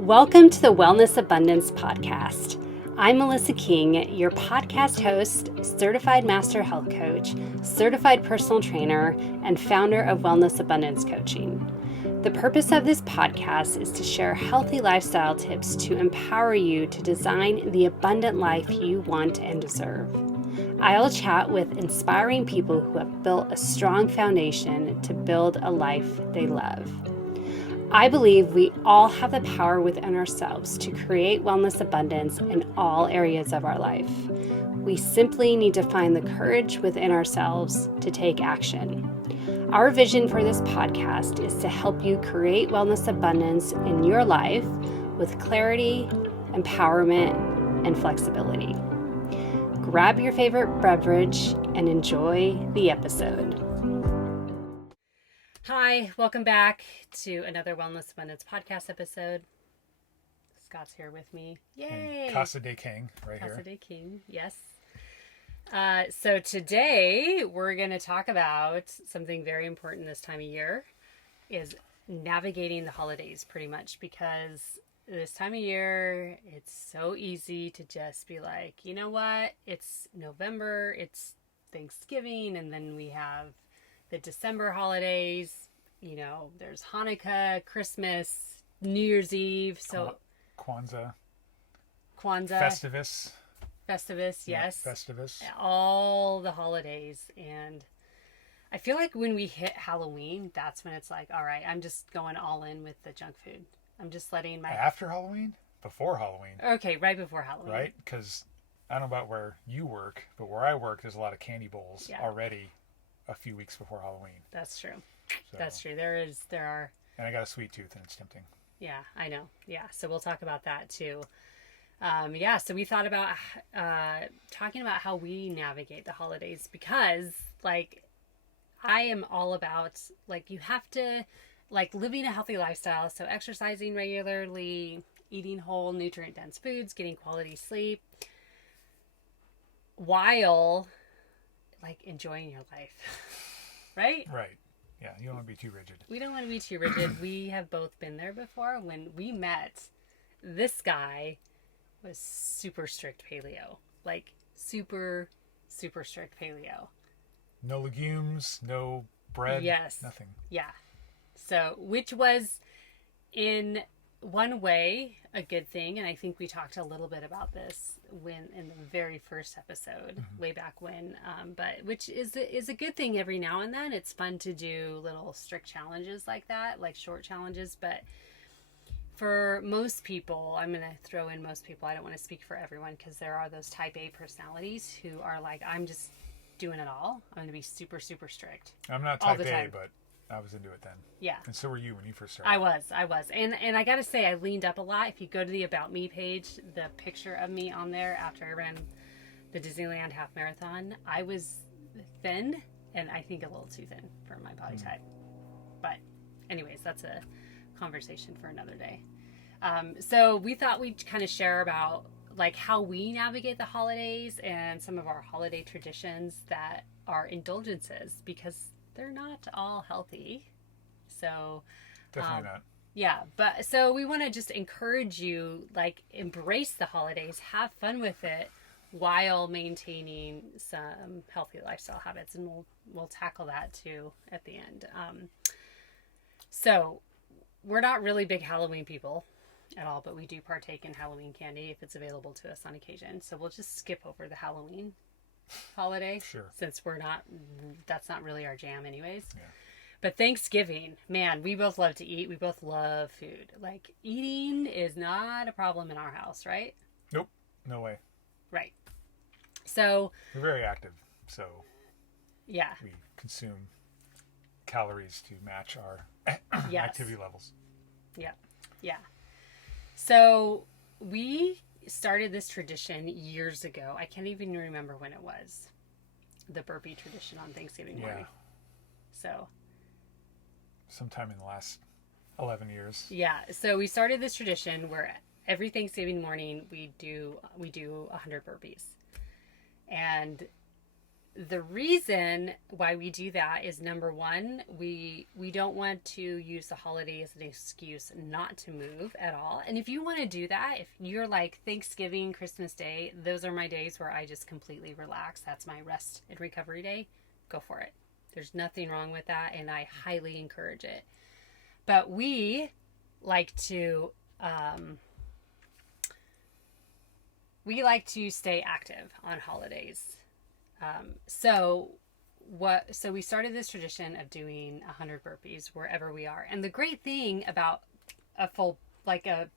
Welcome to the Wellness Abundance Podcast. I'm Melissa King, your podcast host, certified master health coach, certified personal trainer, and founder of Wellness Abundance Coaching. The purpose of this podcast is to share healthy lifestyle tips to empower you to design the abundant life you want and deserve. I'll chat with inspiring people who have built a strong foundation to build a life they love. I believe we all have the power within ourselves to create wellness abundance in all areas of our life. We simply need to find the courage within ourselves to take action. Our vision for this podcast is to help you create wellness abundance in your life with clarity, empowerment, and flexibility. Grab your favorite beverage and enjoy the episode. Hi, welcome back to another Wellness Abundance podcast episode. Scott's here with me. Yay! And Casa de King right Casa here. de King, yes. So today we're going to talk about something very important this time of year, is navigating the holidays pretty much, because this time of year it's so easy to just be like, you know what, it's November, it's Thanksgiving, and then we have the December holidays, you know, there's Hanukkah, Christmas, New Year's Eve, so Kwanzaa, Festivus, yes. Yeah, Festivus. All the holidays. And I feel like when we hit Halloween, that's when it's like, all right, I'm just going all in with the junk food. I'm just letting my... After Halloween? Before Halloween. Okay, right before Halloween. Right? Because I don't know about where you work, but where I work, there's a lot of candy bowls already a few weeks before Halloween. That's true. So, That's true. There are... And I got a sweet tooth and it's tempting. Yeah, I know. Yeah, so we'll talk about that too. So we thought about talking about how we navigate the holidays, because like I am all about, like, you have to, like, living a healthy lifestyle. So exercising regularly, eating whole nutrient dense foods, getting quality sleep, while like enjoying your life. Right? Right. Yeah, you don't want to be too rigid. We don't want to be too rigid. We have both been there before. When we met, this guy was super strict paleo. Like, super, super strict paleo. No legumes, no bread, nothing. Yeah. So, which was in one way a good thing, and I think we talked a little bit about this in the very first episode, way back when, but which is a good thing every now and then. It's fun to do little strict challenges like that, like short challenges, but for most people, I'm going to throw in most people, I don't want to speak for everyone, because there are those type A personalities who are like, I'm just doing it all. I'm going to be super, super strict. I'm not type A, but I was into it then. Yeah. And so were you when you first started. I was. And I got to say, I leaned up a lot. If you go to the About Me page, the picture of me on there after I ran the Disneyland half marathon, I was thin, and I think a little too thin for my body type. But anyways, that's a conversation for another day. So we thought we'd kind of share about like how we navigate the holidays and some of our holiday traditions that are indulgences, because they're not all healthy. So Definitely not. Yeah, but so we want to just encourage you, like, embrace the holidays, have fun with it while maintaining some healthy lifestyle habits, and we'll tackle that too at the end. So we're not really big Halloween people at all, but we do partake in Halloween candy if it's available to us on occasion. So we'll just skip over the Halloween holiday, since that's not really our jam anyways. Yeah. But Thanksgiving, man, we both love to eat. We both love food. Like, eating is not a problem in our house, right? Nope, no way. Right. So we're very active, so yeah, we consume calories to match our activity levels. Yeah. So we started this tradition years ago. I can't even remember when it was. The burpee tradition on Thanksgiving morning. So sometime in the last 11 years. Yeah. So we started this tradition where every Thanksgiving morning we do 100 burpees. And the reason why we do that is, number one, we don't want to use the holiday as an excuse not to move at all. And if you want to do that, if you're like Thanksgiving, Christmas Day, those are my days where I just completely relax. That's my rest and recovery day. Go for it. There's nothing wrong with that, and I highly encourage it. But we like to stay active on holidays. So we started this tradition of doing 100 burpees wherever we are. And the great thing about a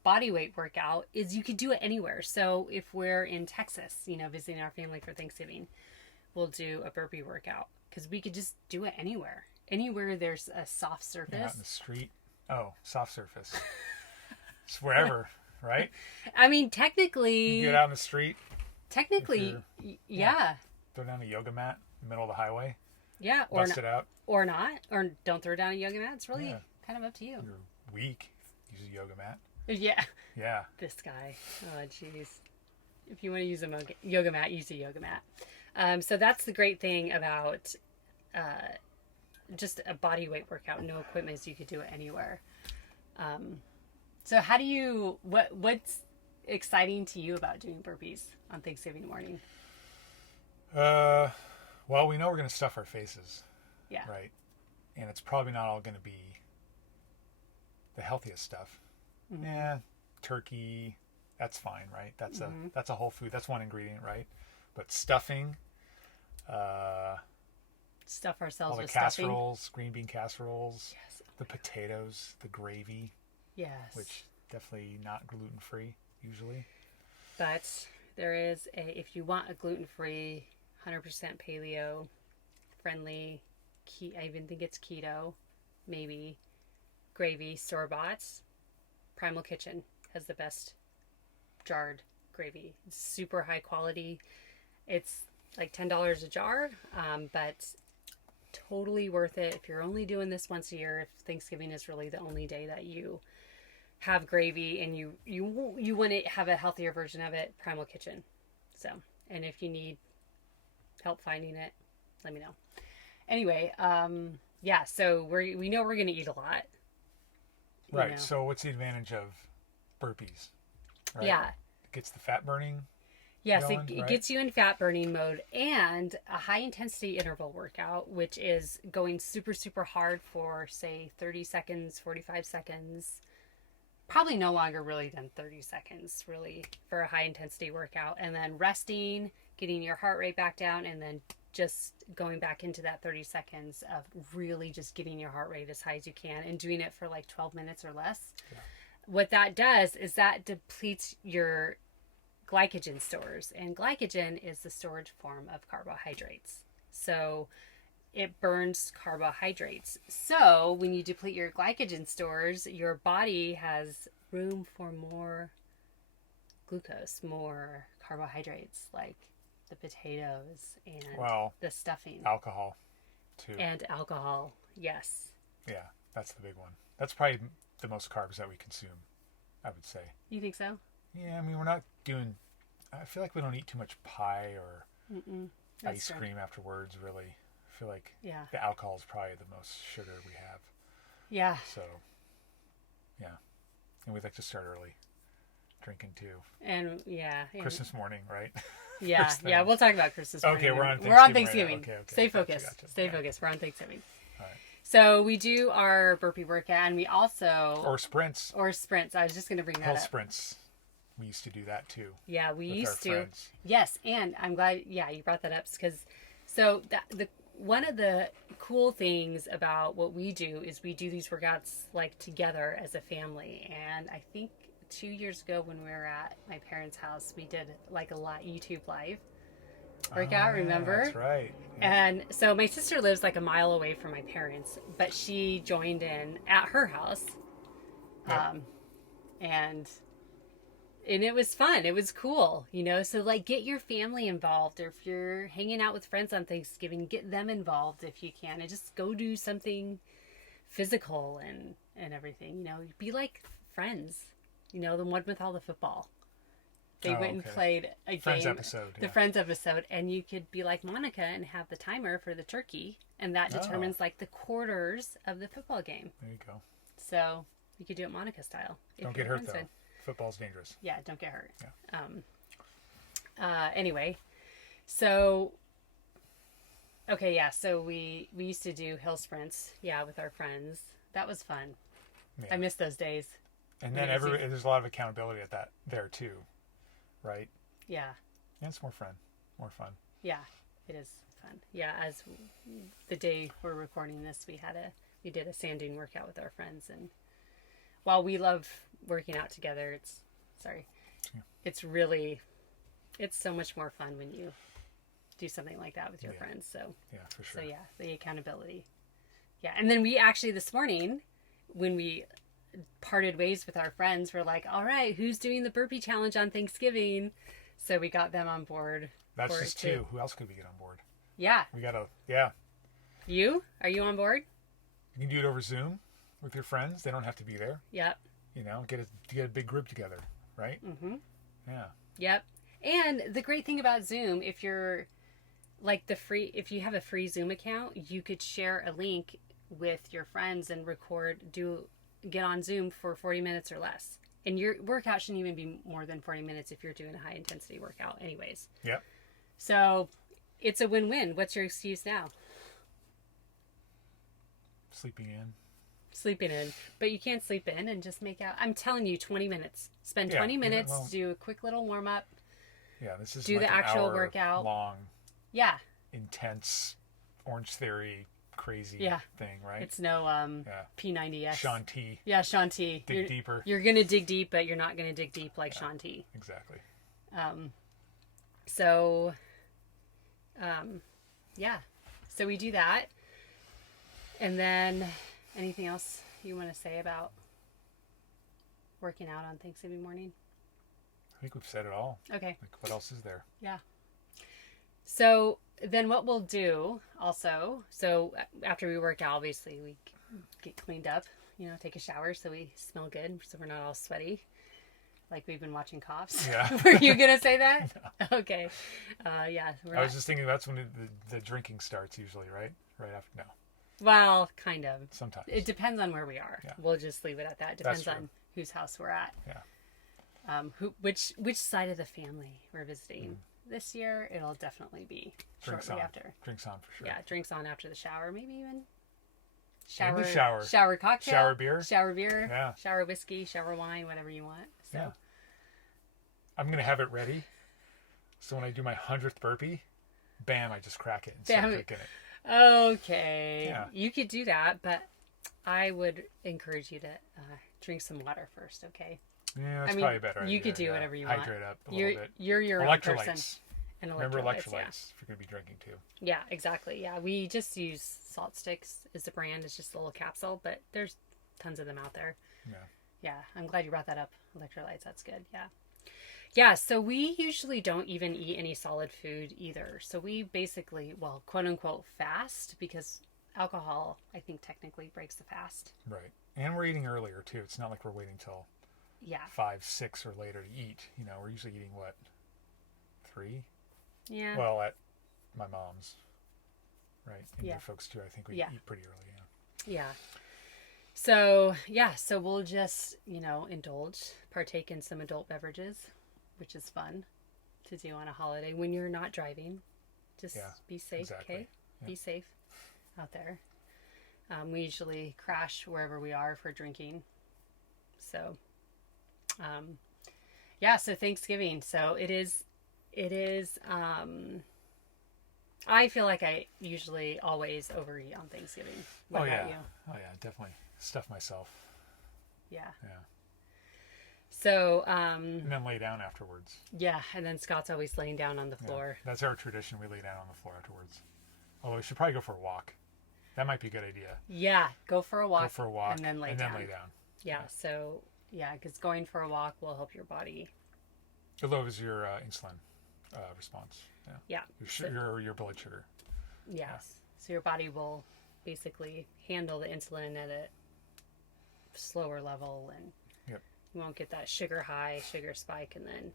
body weight workout is you could do it anywhere. So if we're in Texas, visiting our family for Thanksgiving, we'll do a burpee workout because we could just do it anywhere. Anywhere there's a soft surface. Out in the street. Oh, soft surface. It's wherever, right? I mean, technically. You get out in the street. Technically, yeah. Throw down a yoga mat in the middle of the highway. Yeah, bust it out. Or not. Or don't throw down a yoga mat. It's really kind of up to you. You're weak. Use a yoga mat. Yeah. Yeah. This guy. Oh, jeez. If you want to use a yoga mat, use a yoga mat. So that's the great thing about just a body weight workout. No equipment, so you could do it anywhere. So how do you, what's exciting to you about doing burpees on Thanksgiving morning? Well, we know we're going to stuff our faces. Yeah. Right. And it's probably not all going to be the healthiest stuff. Mm-hmm. Yeah. Turkey, that's fine, right? That's a whole food. That's one ingredient, right? But stuffing, stuff ourselves all the with casseroles, stuffing. green bean casseroles, yes, the potatoes, the gravy. Yes. Which definitely not gluten-free usually. But there is if you want a gluten-free, 100% paleo friendly, I even think it's keto, maybe, gravy, store-bought, Primal Kitchen has the best jarred gravy. It's super high quality. It's like $10 a jar, but totally worth it if you're only doing this once a year. If Thanksgiving is really the only day that you have gravy and you want to have a healthier version of it, Primal Kitchen. So, and if you need help finding it, let me know. Anyway, so we know we're going to eat a lot. Right. So what's the advantage of burpees? Right? Yeah. It gets the fat burning. Yes, it gets you in fat burning mode, and a high intensity interval workout, which is going super, super hard for, say, 30 seconds, 45 seconds. Probably no longer really than 30 seconds, really, for a high intensity workout. And then resting, getting your heart rate back down, and then just going back into that 30 seconds of really just getting your heart rate as high as you can and doing it for like 12 minutes or less. Yeah. What that does is that depletes your glycogen stores, and glycogen is the storage form of carbohydrates. So it burns carbohydrates. So when you deplete your glycogen stores, your body has room for more glucose, more carbohydrates, like the potatoes and the stuffing. Alcohol, too. And alcohol, yes. Yeah, that's the big one. That's probably the most carbs that we consume, I would say. You think so? Yeah, I mean, we're not doing... I feel like we don't eat too much pie or ice cream afterwards, really. I feel like the alcohol is probably the most sugar we have. Yeah. So, yeah. And we like to start early drinking, too. And, Christmas morning, right? Yeah, yeah. We'll talk about Christmas morning. Okay, we're on Thanksgiving. Right, okay. Stay focused. Gotcha. Stay focused. We're on Thanksgiving. All right. So we do our burpee workout, and we also... Or sprints. I was just going to bring that up. Sprints. We used to do that, too. Yeah, we used to. Friends. Yes, and I'm glad, you brought that up, because one of the cool things about what we do is we do these workouts, like, together as a family. And I think 2 years ago when we were at my parents' house, we did, like, a YouTube live workout, remember? That's right. Yeah. And so my sister lives like a mile away from my parents, but she joined in at her house. Yep. And it was fun. It was cool, so like get your family involved, or if you're hanging out with friends on Thanksgiving, get them involved if you can, and just go do something physical and everything, be like friends, the one with all the football. They went and played a Friends game, episode, the Friends episode, and you could be like Monica and have the timer for the turkey, and that determines like the quarters of the football game. There you go. So you could do it Monica style. Don't get hurt though. Football's dangerous. Yeah, don't get hurt. Yeah. Anyway, so okay, yeah. So we used to do hill sprints, with our friends. That was fun. Yeah. I miss those days. And then there's a lot of accountability at that there too, right? Yeah. And it's more fun. Yeah, it is fun. Yeah, as the day we're recording this, we did a sand dune workout with our friends, and while we love working out together, it's so much more fun when you do something like that with your friends. So yeah, for sure. So yeah, the accountability. Yeah, and then we actually this morning, when we parted ways with our friends, we're like, all right, who's doing the burpee challenge on Thanksgiving? So we got them on board. That's just two. Who else could we get on board? Yeah. You? Are you on board? You can do it over Zoom with your friends. They don't have to be there. Yep. Get a big group together, right? Mm-hmm. Yeah. Yep. And the great thing about Zoom, if you're like if you have a free Zoom account, you could share a link with your friends and get on Zoom for 40 minutes or less. And your workout shouldn't even be more than 40 minutes if you're doing a high intensity workout anyways. Yep. So it's a win-win. What's your excuse now? Sleeping in. But you can't sleep in and just make out. I'm telling you, 20 minutes. Spend 20 minutes, do a quick little warm-up. Yeah, this is do like the actual workout. Long. Yeah. Intense Orange Theory crazy thing, right? It's no P90X. Sean T. Yeah, Sean T. Dig deeper. You're going to dig deep, but you're not going to dig deep like Sean T. Exactly. So we do that. And then anything else you want to say about working out on Thanksgiving morning? I think we've said it all. Okay. Like, what else is there? Yeah. So then what we'll do also, after we work out, obviously we get cleaned up, take a shower so we smell good, so we're not all sweaty like we've been watching Cops. Yeah. Were you going to say that? No. Okay. I was just thinking that's when the drinking starts usually, right? Right after. No. Well, kind of. Sometimes. It depends on where we are. Yeah. We'll just leave it at that. It depends on whose house we're at. Yeah. Which side of the family we're visiting. This year, it'll definitely be shortly after. Drinks on for sure. Yeah, drinks on after the shower. Maybe even shower cocktail. Shower beer. Yeah. Shower whiskey, shower wine, whatever you want. So. Yeah. I'm going to have it ready. So when I do my 100th burpee, bam, I just crack it and start drinking it. Okay. Yeah. You could do that, but I would encourage you to drink some water first, okay? Yeah, that's probably better. You could do whatever you want. Hydrate up a little bit. You're your own person. And Remember electrolytes if you're going to be drinking too. Yeah, exactly. Yeah, we just use Salt Sticks as the brand. It's just a little capsule, but there's tons of them out there. Yeah. Yeah, I'm glad you brought that up. Electrolytes, that's good. Yeah. Yeah, so we usually don't even eat any solid food either. So we basically, quote unquote, fast because alcohol, I think, technically breaks the fast. Right. And we're eating earlier too. It's not like we're waiting till 5, 6 or later to eat. We're usually eating 3? Yeah. Well, at my mom's, right? And your folks too. I think we eat pretty early. Yeah. So we'll just, partake in some adult beverages, which is fun to do on a holiday when you're not driving. Just be safe, exactly. Okay? Yeah. Be safe out there. We usually crash wherever we are for drinking. So, so Thanksgiving. So it is, I feel like I usually always overeat on Thanksgiving. What about you? Oh yeah, definitely stuff myself. Yeah. Yeah. So, and then lay down afterwards. Yeah, and then Scott's always laying down on the floor. Yeah, that's our tradition. We lay down on the floor afterwards. Although we should probably go for a walk. That might be a good idea. Yeah, go for a walk. And then lay down. Yeah, so, because going for a walk will help your body. It lowers your insulin response. Yeah. Your blood sugar. Yes. Yeah. So your body will basically handle the insulin at a slower level and You won't get that sugar high, sugar spike, and then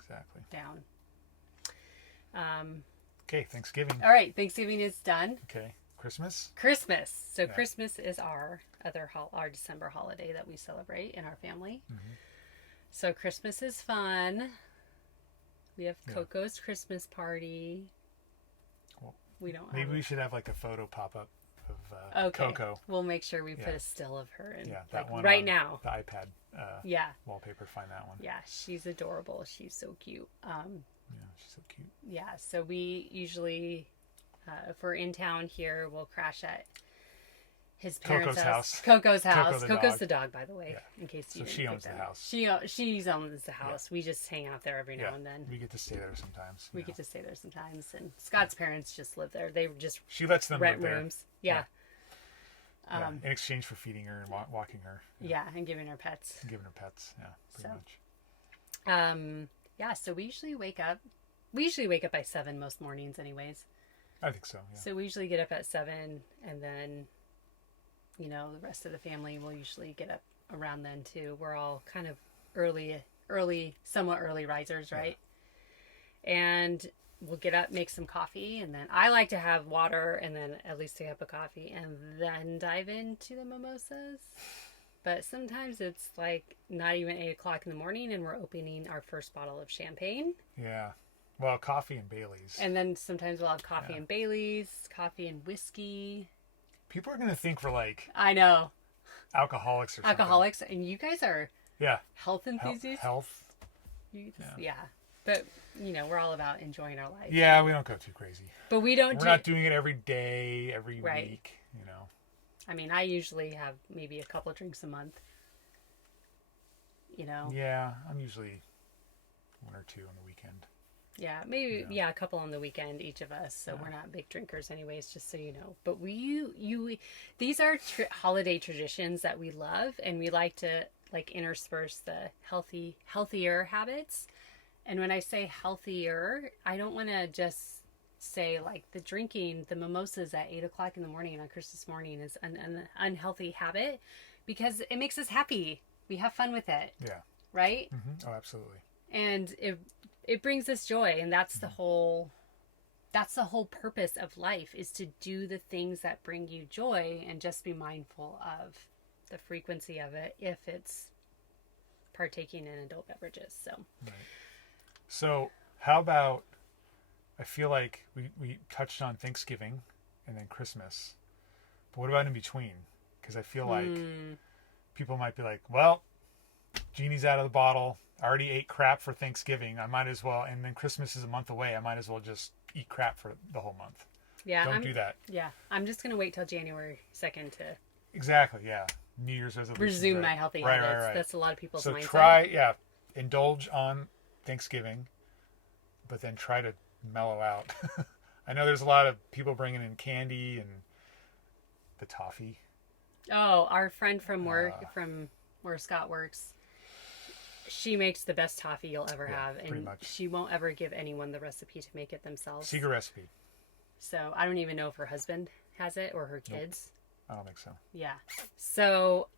Exactly. down. Okay, Thanksgiving. All right, Thanksgiving is done. Okay, Christmas. So Yeah. Christmas is our our December holiday that we celebrate in our family. Mm-hmm. So Christmas is fun. We have Coco's Christmas party. Well, we don't. Maybe we should have like a photo pop up of Coco. We'll make sure we put a still of her in. Yeah, that one right on now. The iPad. Wallpaper. Find that one. Yeah, she's adorable. She's so cute. Yeah, she's so cute. Yeah, so we usually, if we're in town here, we'll crash at his parents' house. Coco's house. Coco's the dog, by the way, in case you didn't she owns the house. She owns the house. We just hang out there every now and then. We get to stay there sometimes. We get to stay there sometimes. And Scott's parents just live there. They just she lets them rent live there. rooms. Yeah. In exchange for feeding her and walking her. Yeah, and giving her pets. Pretty much. So we usually wake up. We usually wake up by 7 most mornings anyways. I think so, yeah. So we usually get up at 7, and then, the rest of the family will usually get up around then too. We're all kind of somewhat early risers, right? Yeah. And we'll get up, make some coffee, and then I like to have water and then at least a cup of coffee and then dive into the mimosas. But sometimes it's like not even 8 o'clock in the morning and we're opening our first bottle of champagne. Yeah. Well, coffee and Baileys. And then sometimes we'll have coffee and Baileys, coffee and whiskey. People are going to think we're like... I know. Alcoholics or something. Alcoholics. And you guys are health enthusiasts. Health. But, we're all about enjoying our life. Yeah, we don't go too crazy. But we're not doing it every day, every week, I mean, I usually have maybe a couple of drinks a month. Yeah, I'm usually 1 or 2 on the weekend. Yeah, maybe a couple on the weekend, each of us. So we're not big drinkers, anyways. Just so you know. But these are holiday traditions that we love, and we like to intersperse the healthier habits. And when I say healthier, I don't want to just say the drinking, the mimosas at 8 o'clock in the morning on Christmas morning is an unhealthy habit, because it makes us happy. We have fun with it. Yeah. Right? Mm-hmm. Oh, absolutely. And it brings us joy, and that's the whole purpose of life, is to do the things that bring you joy and just be mindful of the frequency of it if it's partaking in adult beverages. So how about, I feel like we touched on Thanksgiving and then Christmas, but what about in between? Because I feel like people might be like, well, genie's out of the bottle. I already ate crap for Thanksgiving. I might as well, and then Christmas is a month away. I might as well just eat crap for the whole month. Yeah, Don't do that. Yeah, I'm just gonna wait till January 2nd to exactly. Yeah, New Year's resolution. Resume my healthy habits. Right. That's a lot of people's mindset. So indulge on Thanksgiving, but then try to mellow out. I know there's a lot of people bringing in candy and the toffee. Oh, our friend from work, from where Scott works, she makes the best toffee you'll ever have, and she won't ever give anyone the recipe to make it themselves. Secret recipe. So I don't even know if her husband has it or her kids. Nope. I don't think so. Yeah. So,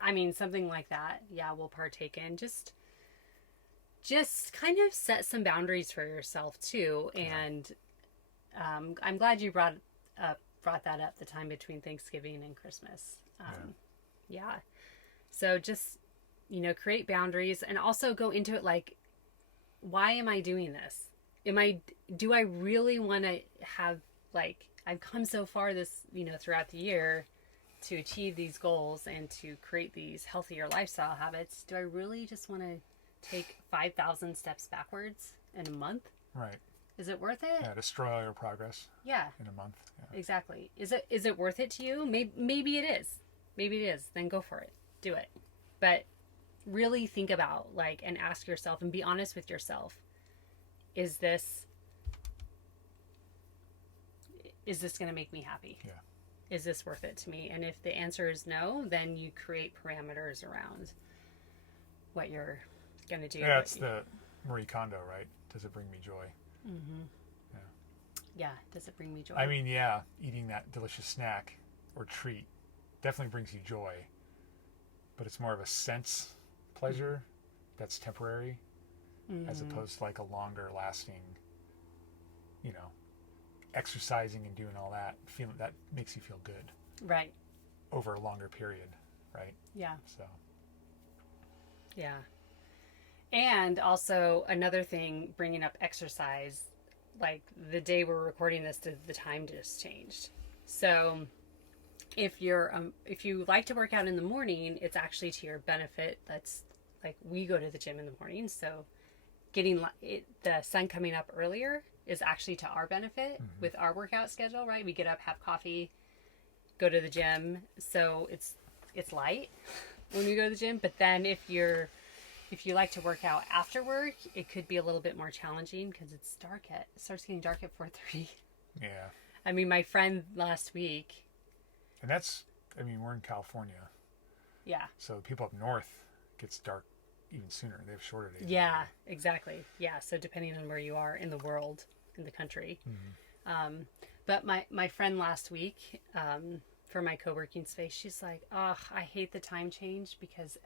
I mean, something like that. Yeah, we'll partake in. Just kind of set some boundaries for yourself too. And I'm glad you brought that up, the time between Thanksgiving and Christmas. So just, create boundaries, and also go into it like, why am I doing this? Do I really want to have, I've come so far this, throughout the year to achieve these goals and to create these healthier lifestyle habits. Do I really just want to take 5,000 steps backwards in a month? Right. Is it worth it? Yeah, destroy all your progress. Yeah. In a month. Yeah. Exactly. Is it worth it to you? Maybe it is. Maybe it is. Then go for it. Do it. But really think about, and ask yourself and be honest with yourself. Is this going to make me happy? Yeah. Is this worth it to me? And if the answer is no, then you create parameters around what you're going to do. Yeah, it's the Marie Kondo, right? Does it bring me joy? Mm-hmm. Yeah. Yeah, does it bring me joy? I mean, eating that delicious snack or treat definitely brings you joy. but it's more of a sense pleasure that's temporary, as opposed to like a longer lasting, exercising and doing all that, feeling that makes you feel good. Right. Over a longer period, right? Yeah. So. Yeah. And also another thing, bringing up exercise, like the day we're recording this, the time just changed. So if you like to work out in the morning, it's actually to your benefit. That's like, we go to the gym in the morning, so getting the sun coming up earlier is actually to our benefit with our workout schedule, right? We get up, have coffee, go to the gym, so it's light when we go to the gym. But then if you like to work out after work, it could be a little bit more challenging because it starts getting dark at 4:30. Yeah. I mean, my friend last week. And we're in California. Yeah. So people up north, it gets dark even sooner. They have shorter days. Yeah, exactly. Yeah. So depending on where you are in the world, in the country. But my friend last week, for my co-working space, she's like, "Oh, I hate the time change because,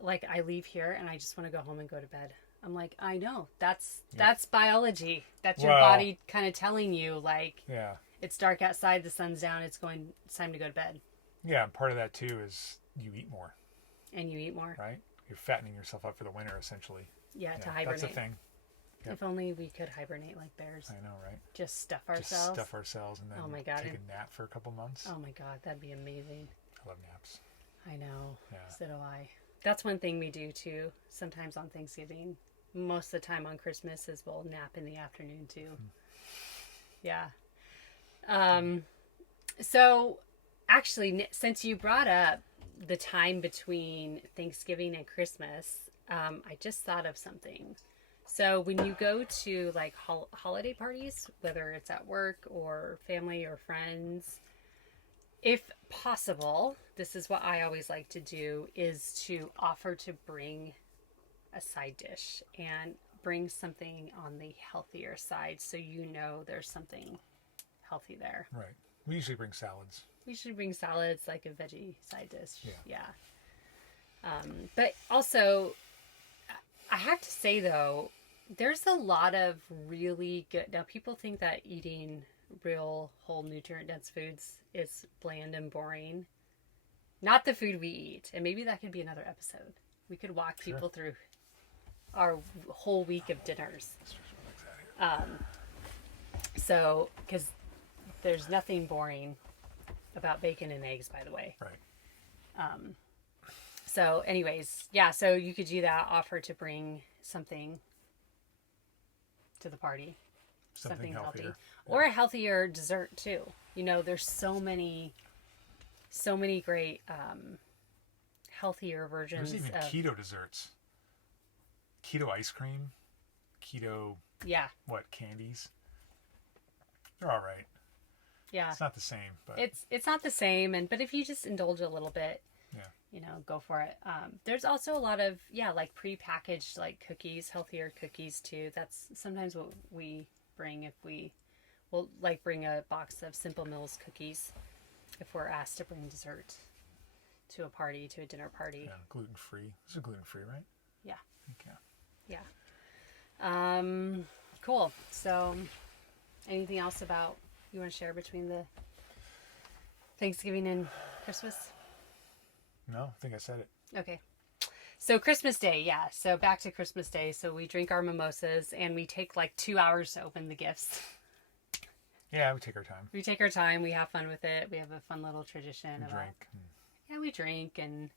like, I leave here and I just want to go home and go to bed." I'm like, I know. That's biology. That's your body kind of telling you, like, it's dark outside, the sun's down, it's time to go to bed. Yeah, and part of that too is you eat more. And you eat more. Right? You're fattening yourself up for the winter, essentially. Yeah, to hibernate. That's a thing. Yep. If only we could hibernate like bears. I know, right? Just stuff ourselves. And then oh my God. take a nap for a couple months. Oh my God, that'd be amazing. I love naps. I know. Yeah. So do I. That's one thing we do too. Sometimes on Thanksgiving. Most of the time on Christmas is we'll nap in the afternoon too. Yeah. So actually, since you brought up the time between Thanksgiving and Christmas, I just thought of something. So when you go to like holiday parties, whether it's at work or family or friends, if possible, this is what I always like to do, is to offer to bring a side dish and bring something on the healthier side, so there's something healthy there. Right. We usually bring salads. Like a veggie side dish. Yeah. But also, I have to say though, there's a lot of really good. Now, people think that eating real whole nutrient dense foods is bland and boring. Not the food we eat, and maybe that could be another episode. We could walk people through our whole week of dinners. So, because there's nothing boring about bacon and eggs, by the way. Right. So anyways, yeah, so you could do that, offer to bring something to the party. Something healthy. Yeah. Or a healthier dessert too. There's so many great healthier versions. There's even keto desserts. Keto ice cream. Keto candies. They're all right. Yeah. It's not the same, but it's not the same, but if you just indulge a little bit, go for it. There's also a lot of like prepackaged like cookies, healthier cookies too. That's sometimes what we bring if we'll like bring a box of Simple Mills cookies if we're asked to bring dessert to a dinner party. Yeah, gluten free. This is gluten free, right? Yeah. Okay. Yeah. Cool. So, anything else you want to share between the Thanksgiving and Christmas? No, I think I said it. Okay. So Christmas Day, yeah. So back to Christmas Day. So we drink our mimosas and we take like 2 hours to open the gifts. Yeah, we take our time. We have fun with it. We have a fun little tradition. We drink and,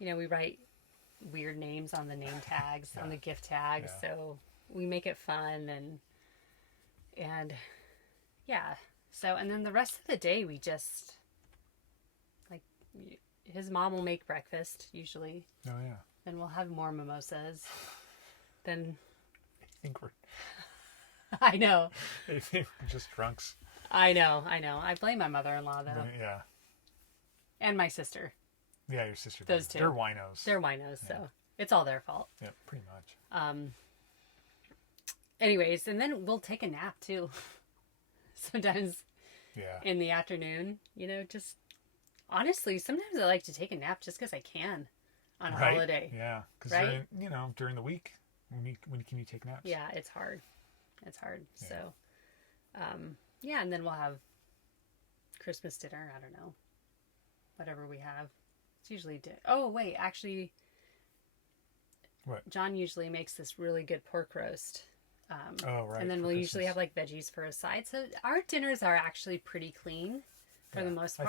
we write weird names on the name tags, on the gift tags. Yeah. So we make it fun and yeah. So, and then the rest of the day, we just, like, his mom will make breakfast, usually. Oh, yeah. Then we'll have more mimosas. Then... I think we're... I know. I think we're just drunks. I know. I blame my mother-in-law, though. Yeah. And my sister. Yeah, your sister. Those two. They're winos. So it's all their fault. Yeah, pretty much. Anyways, and then we'll take a nap, too. Sometimes in the afternoon, just Honestly, sometimes I like to take a nap just because I can on a Right? holiday. Yeah. Because Right? during the week, when can you take naps? Yeah, it's hard. It's hard. Yeah. So, yeah, and then we'll have Christmas dinner. I don't know. Whatever we have. It's usually oh, wait, actually What? John usually makes this really good pork roast. Oh, right. And then for we'll Christmas. usually have like veggies for a side. So our dinners are actually pretty clean for the most part.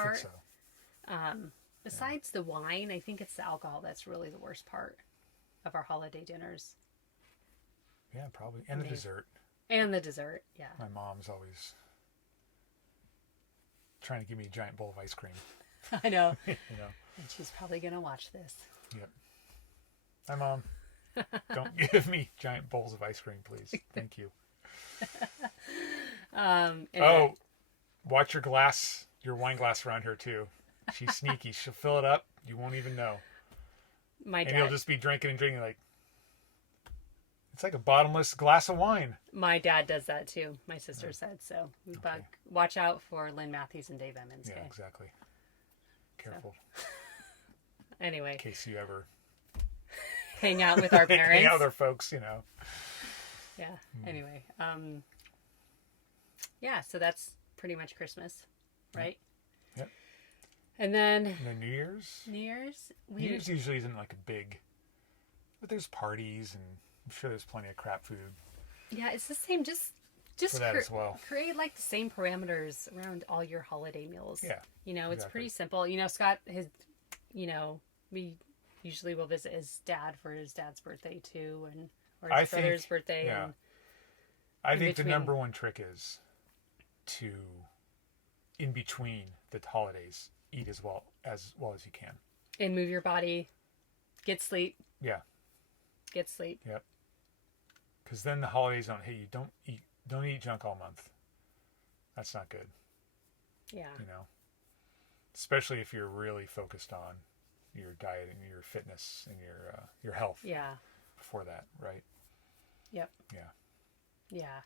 I think so. Besides the wine, I think it's the alcohol that's really the worst part of our holiday dinners. Yeah, probably. And the dessert. And the dessert, yeah. My mom's always trying to give me a giant bowl of ice cream. I know. You know. And she's probably going to watch this. Yep. Hi, Mom. Don't give me giant bowls of ice cream, please. Thank you. Anyway. Watch your wine glass around her too. She's sneaky. She'll fill it up. You won't even know. And you'll just be drinking and drinking like it's like a bottomless glass of wine. My dad does that too. My sister said so. Okay. But watch out for Lynn Matthews and Dave Emmons. Yeah, okay? exactly. Careful. So. Anyway. In case you ever hang out with our parents. Hang out with our folks, you know. Yeah. Anyway. Yeah, so that's pretty much Christmas, right? Yep. And then New Year's? New Year's usually isn't like a big, but there's parties and I'm sure there's plenty of crap food. Yeah, it's the same. Just for that as well. Create like the same parameters around all your holiday meals. Yeah. You know, it's pretty simple. You know, Scott, we usually will visit his dad for his dad's birthday too, or his brother's birthday. Yeah. And I think the number one trick is to, in between the holidays, eat as well as you can. And move your body. Get sleep. Yeah. Get sleep. Yep. Because then the holidays don't hit you. Don't eat junk all month. That's not good. Yeah. You know, especially if you're really focused on your diet and your fitness and your health. Yeah. Before that, right? Yep. Yeah. Yeah.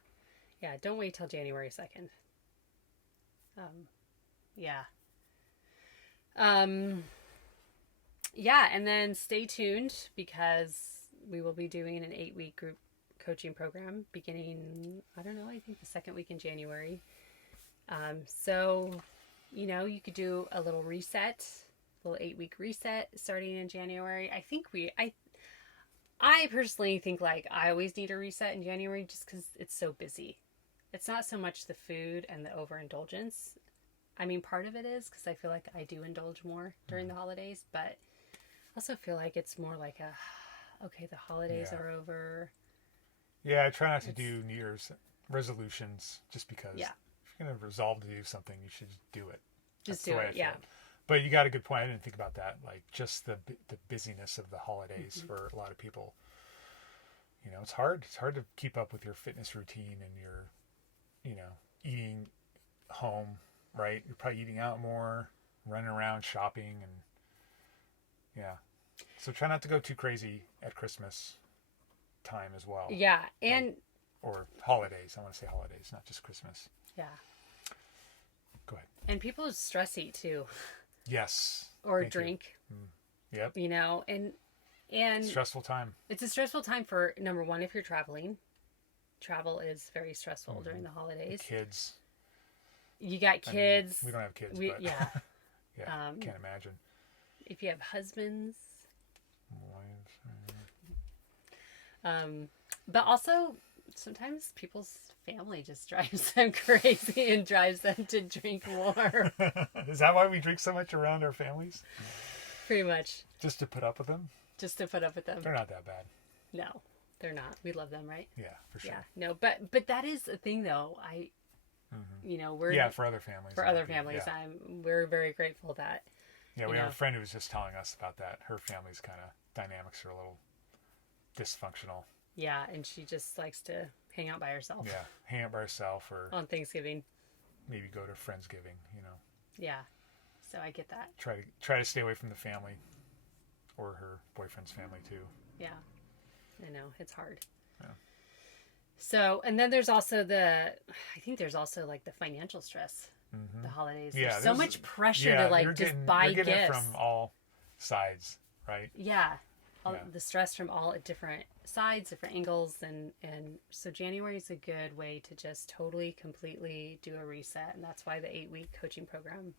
Yeah. Don't wait till January 2nd. Yeah. Yeah, and then stay tuned because we will be doing an 8-week group coaching program beginning, I don't know, I think the second week in January. So, you know, you could do a little reset, a little 8-week reset starting in January. I personally think like I always need a reset in January just because it's so busy. It's not so much the food and the overindulgence. I mean, part of it is because I feel like I do indulge more during the holidays, but I also feel like it's more like okay, the holidays are over. Yeah, I try not to do New Year's resolutions just because if you're going to resolve to do something, you should do it. Just do it, yeah. But you got a good point. I didn't think about that. Like just the busyness of the holidays for a lot of people. You know, it's hard. It's hard to keep up with your fitness routine and your, eating home, right? You're probably eating out more, running around shopping, and yeah. So try not to go too crazy at Christmas time as well. Yeah, and or holidays. I want to say holidays, not just Christmas. Yeah. Go ahead. And people stress eat too. Yes. Or drink. Yep. You know, and stressful time. It's a stressful time for number one if you're traveling. Travel is very stressful during the holidays. The kids. You got kids. We don't have kids, but yeah. Yeah, can't imagine. If you have husbands. But also sometimes people's family just drives them crazy and drives them to drink more. Is that why we drink so much around our families? Pretty much. Just to put up with them? Just to put up with them. They're not that bad. No, they're not. We love them, right? Yeah, for sure. Yeah, no, but that is a thing though. We're for other families. For other families, we're very grateful that. Yeah, we have a friend who was just telling us about that. Her family's kind of dynamics are a little dysfunctional. Yeah, and she just likes to hang out by herself. Yeah, hang out by herself or on Thanksgiving. Maybe go to Friendsgiving, Yeah, so I get that. Try to stay away from the family, or her boyfriend's family too. Yeah, I know it's hard. Yeah. So, and then there's also I think there's also like the financial stress the holidays. Yeah, there's so much pressure yeah, to like you're just getting, buy you're getting gifts. it from all sides, right? Yeah. Yeah. The stress from all different sides, different angles, and so January is a good way to just totally, completely do a reset, and that's why the 8-week coaching program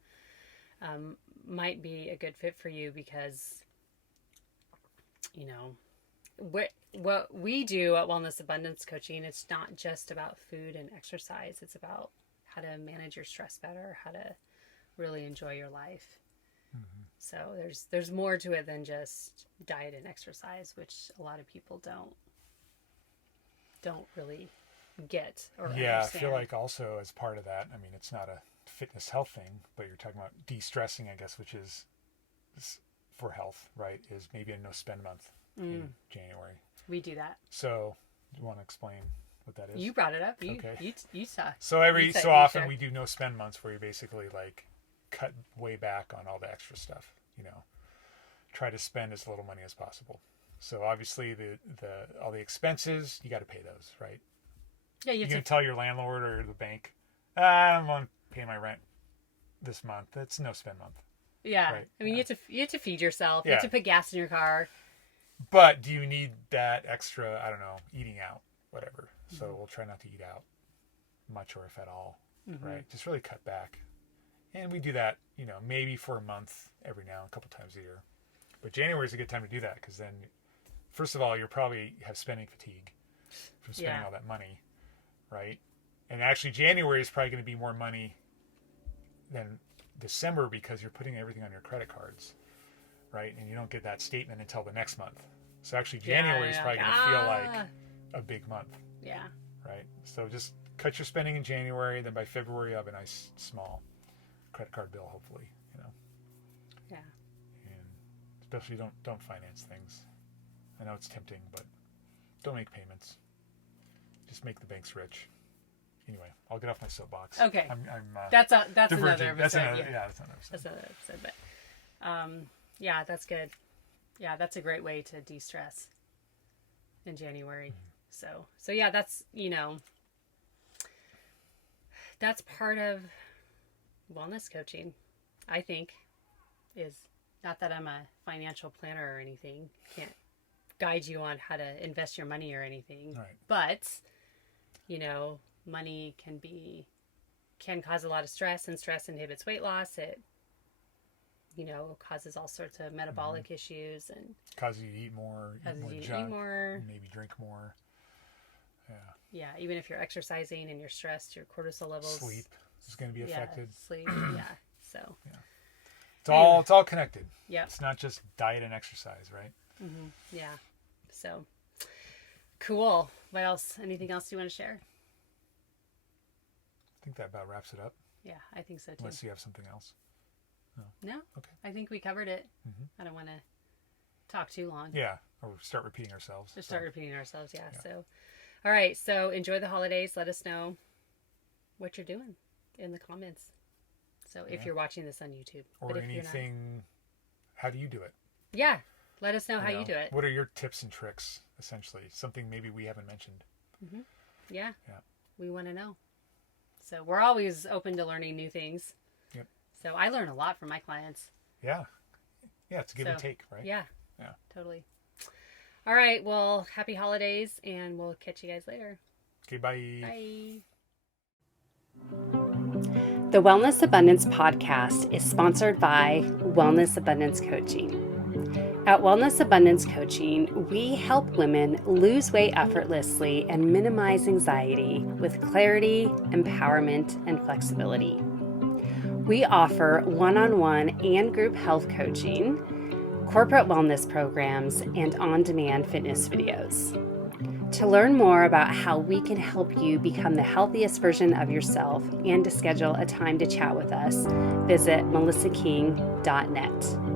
might be a good fit for you, because you know what we do at Wellness Abundance Coaching, it's not just about food and exercise. It's about how to manage your stress better, how to really enjoy your life. So there's more to it than just diet and exercise, which a lot of people don't really get or Yeah, understand. I feel like also as part of that, I mean, it's not a fitness health thing, but you're talking about de-stressing, I guess, which is for health, right? Is maybe a no spend month in January. We do that. So, do you want to explain what that is? You brought it up. Okay. You saw. So every so often we do no spend months where you basically like cut way back on all the extra stuff, you know. Try to spend as little money as possible. So obviously the all the expenses, you got to pay those, right? Yeah, you're going to tell your landlord or the bank, I'm going to pay my rent this month. That's no spend month. Yeah. Right? I mean, you have to feed yourself. Yeah. You have to put gas in your car. But do you need that extra, I don't know, eating out, whatever. So we'll try not to eat out much, or if at all, right? Just really cut back. And we do that, you know, maybe for a month every now, a couple times a year. But January is a good time to do that, because then, first of all, you'll probably have spending fatigue from spending all that money, right? And actually, January is probably going to be more money than December, because you're putting everything on your credit cards, right? And you don't get that statement until the next month. So actually, January is probably going to feel like a big month. Yeah. Right? So just cut your spending in January, then by February, you have a nice, small credit card bill, hopefully, you know. Yeah. And especially don't finance things. I know it's tempting, but don't make payments. Just make the banks rich. Anyway, I'll get off my soapbox. Okay. I'm that's diverging. another episode. That's another episode. That's another episode. But yeah, that's good. Yeah, that's a great way to de-stress in January. So yeah, that's, you know, that's part of wellness coaching, I think, is not that I'm a financial planner or anything. Can't guide you on how to invest your money or anything. Right. But, you know, money can cause a lot of stress, and stress inhibits weight loss. It, you know, causes all sorts of metabolic issues, and causes you to eat more, eat more, maybe drink more. Yeah. Yeah, even if you're exercising and you're stressed, your cortisol levels. Sleep is going to be affected. Sleep, yeah. So. Yeah. It's all connected. Yeah. It's not just diet and exercise, right? Yeah. So. Cool. What else? Anything else you want to share? I think that about wraps it up. Yeah, I think so too. Unless you have something else. No. Okay. I think we covered it. I don't want to talk too long. Yeah. Or start repeating ourselves. Just start repeating ourselves. Yeah. So, all right. So enjoy the holidays. Let us know what you're doing in the comments. So if you're watching this on YouTube, or but if anything, how do you do it? Yeah. Let us know how you do it. What are your tips and tricks, essentially? Something maybe we haven't mentioned. Yeah. Yeah. We want to know. So we're always open to learning new things. Yep. So I learn a lot from my clients. Yeah. Yeah, it's a give and take, right? Yeah. Yeah. Totally. All right. Well, happy holidays, and we'll catch you guys later. Okay, bye. Bye. The Wellness Abundance Podcast is sponsored by Wellness Abundance Coaching. At Wellness Abundance Coaching, we help women lose weight effortlessly and minimize anxiety with clarity, empowerment, and flexibility. We offer one-on-one and group health coaching, corporate wellness programs, and on-demand fitness videos. To learn more about how we can help you become the healthiest version of yourself and to schedule a time to chat with us, visit melissaking.net.